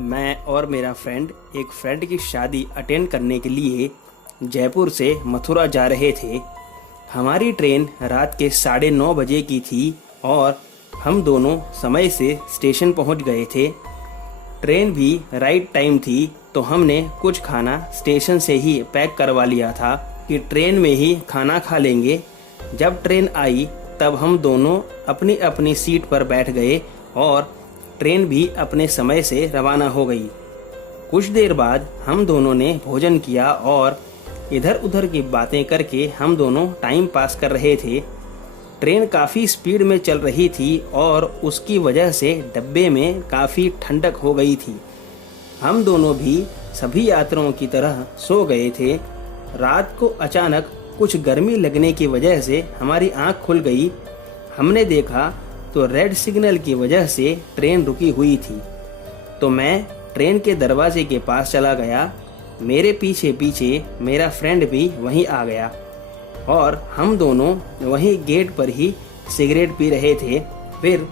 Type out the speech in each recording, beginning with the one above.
मैं और मेरा फ्रेंड एक फ्रेंड की शादी अटेंड करने के लिए जयपुर से मथुरा जा रहे थे। हमारी ट्रेन रात के 9:30 बजे की थी और हम दोनों समय से स्टेशन पहुंच गए थे। ट्रेन भी राइट टाइम थी तो हमने कुछ खाना स्टेशन से ही पैक करवा लिया था कि ट्रेन में ही खाना खा लेंगे। जब ट्रेन आई तब हम दोनों अपनी अपनी सीट पर बैठ गए और ट्रेन भी अपने समय से रवाना हो गई। कुछ देर बाद हम दोनों ने भोजन किया और इधर उधर की बातें करके हम दोनों टाइम पास कर रहे थे। ट्रेन काफ़ी स्पीड में चल रही थी और उसकी वजह से डब्बे में काफ़ी ठंडक हो गई थी। हम दोनों भी सभी यात्रियों की तरह सो गए थे। रात को अचानक कुछ गर्मी लगने की वजह से हमारी आंख खुल गई। हमने देखा तो रेड सिग्नल की वजह से ट्रेन रुकी हुई थी। तो मैं ट्रेन के दरवाजे के पास चला गया। मेरे पीछे पीछे मेरा फ्रेंड भी वहीं आ गया और हम दोनों वहीं गेट पर ही सिगरेट पी रहे थे। फिर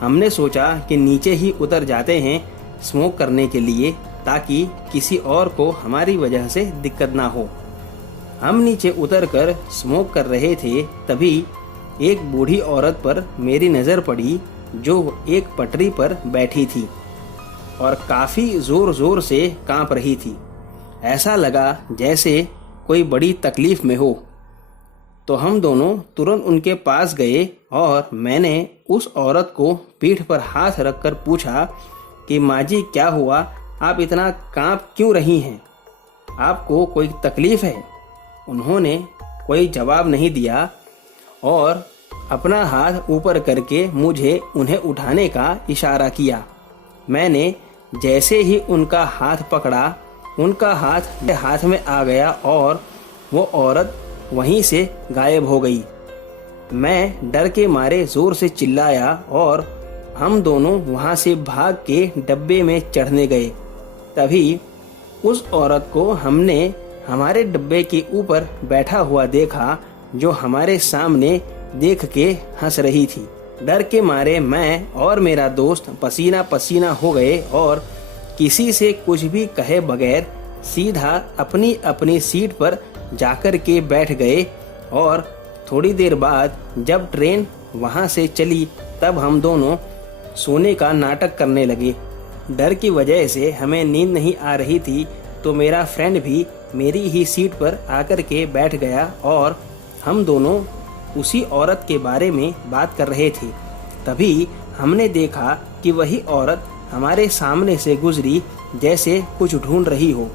हमने सोचा कि नीचे ही उतर जाते हैं स्मोक करने के लिए, ताकि किसी और को हमारी वजह से दिक्कत ना हो। हम नीचे उतरकर स्मोक कर रहे थे, तभी एक बूढ़ी औरत पर मेरी नज़र पड़ी जो एक पटरी पर बैठी थी और काफ़ी ज़ोर ज़ोर से कांप रही थी। ऐसा लगा जैसे कोई बड़ी तकलीफ में हो। तो हम दोनों तुरंत उनके पास गए और मैंने उस औरत को पीठ पर हाथ रखकर पूछा कि माँ जी क्या हुआ, आप इतना कांप क्यों रही हैं, आपको कोई तकलीफ है? उन्होंने कोई जवाब नहीं दिया और अपना हाथ ऊपर करके मुझे उन्हें उठाने का इशारा किया। मैंने जैसे ही उनका हाथ पकड़ा, उनका हाथ मेरे हाथ में आ गया और वो औरत वहीं से गायब हो गई। मैं डर के मारे ज़ोर से चिल्लाया और हम दोनों वहाँ से भाग के डब्बे में चढ़ने गए। तभी उस औरत को हमने हमारे डब्बे के ऊपर बैठा हुआ देखा, जो हमारे सामने देख के हंस रही थी। डर के मारे मैं और मेरा दोस्त पसीना पसीना हो गए और किसी से कुछ भी कहे बगैर सीधा अपनी अपनी सीट पर जाकर के बैठ गए। और थोड़ी देर बाद जब ट्रेन वहाँ से चली तब हम दोनों सोने का नाटक करने लगे। डर की वजह से हमें नींद नहीं आ रही थी, तो मेरा फ्रेंड भी मेरी ही सीट पर आकर के बैठ गया और हम दोनों उसी औरत के बारे में बात कर रहे थे। तभी हमने देखा कि वही औरत हमारे सामने से गुजरी जैसे कुछ ढूंढ रही हो,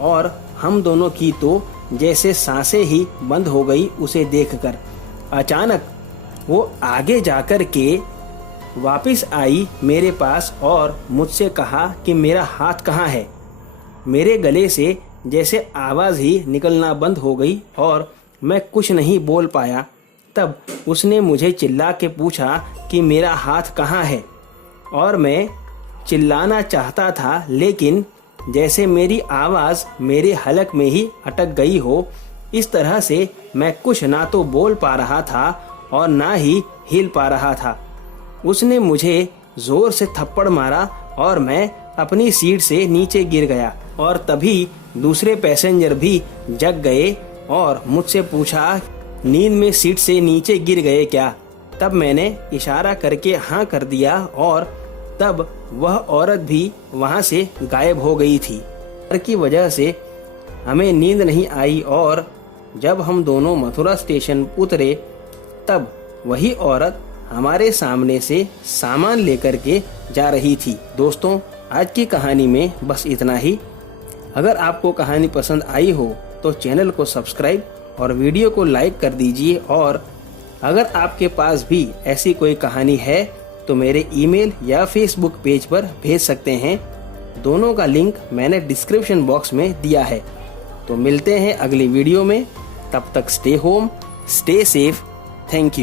और हम दोनों की तो जैसे सांसें ही बंद हो गई उसे देखकर। अचानक वो आगे जाकर के वापस आई मेरे पास और मुझसे कहा कि मेरा हाथ कहाँ है। मेरे गले से जैसे आवाज़ ही निकलना बंद हो गई और मैं कुछ नहीं बोल पाया। तब उसने मुझे चिल्ला के पूछा कि मेरा हाथ कहाँ है, और मैं चिल्लाना चाहता था, लेकिन जैसे मेरी आवाज़ मेरे हलक में ही अटक गई हो, इस तरह से मैं कुछ ना तो बोल पा रहा था और ना ही हिल पा रहा था। उसने मुझे ज़ोर से थप्पड़ मारा और मैं अपनी सीट से नीचे गिर गया। और तभी दूसरे पैसेंजर भी जग गए और मुझसे पूछा, नींद में सीट से नीचे गिर गए क्या? तब मैंने इशारा करके हाँ कर दिया और तब वह औरत भी वहाँ से गायब हो गई थी। डर की वजह से हमें नींद नहीं आई और जब हम दोनों मथुरा स्टेशन उतरे तब वही औरत हमारे सामने से सामान लेकर के जा रही थी। दोस्तों, आज की कहानी में बस इतना ही। अगर आपको कहानी पसंद आई हो तो चैनल को सब्सक्राइब और वीडियो को लाइक कर दीजिए। और अगर आपके पास भी ऐसी कोई कहानी है तो मेरे ईमेल या फेसबुक पेज पर भेज सकते हैं। दोनों का लिंक मैंने डिस्क्रिप्शन बॉक्स में दिया है। तो मिलते हैं अगली वीडियो में। तब तक stay home, stay safe. Thank you.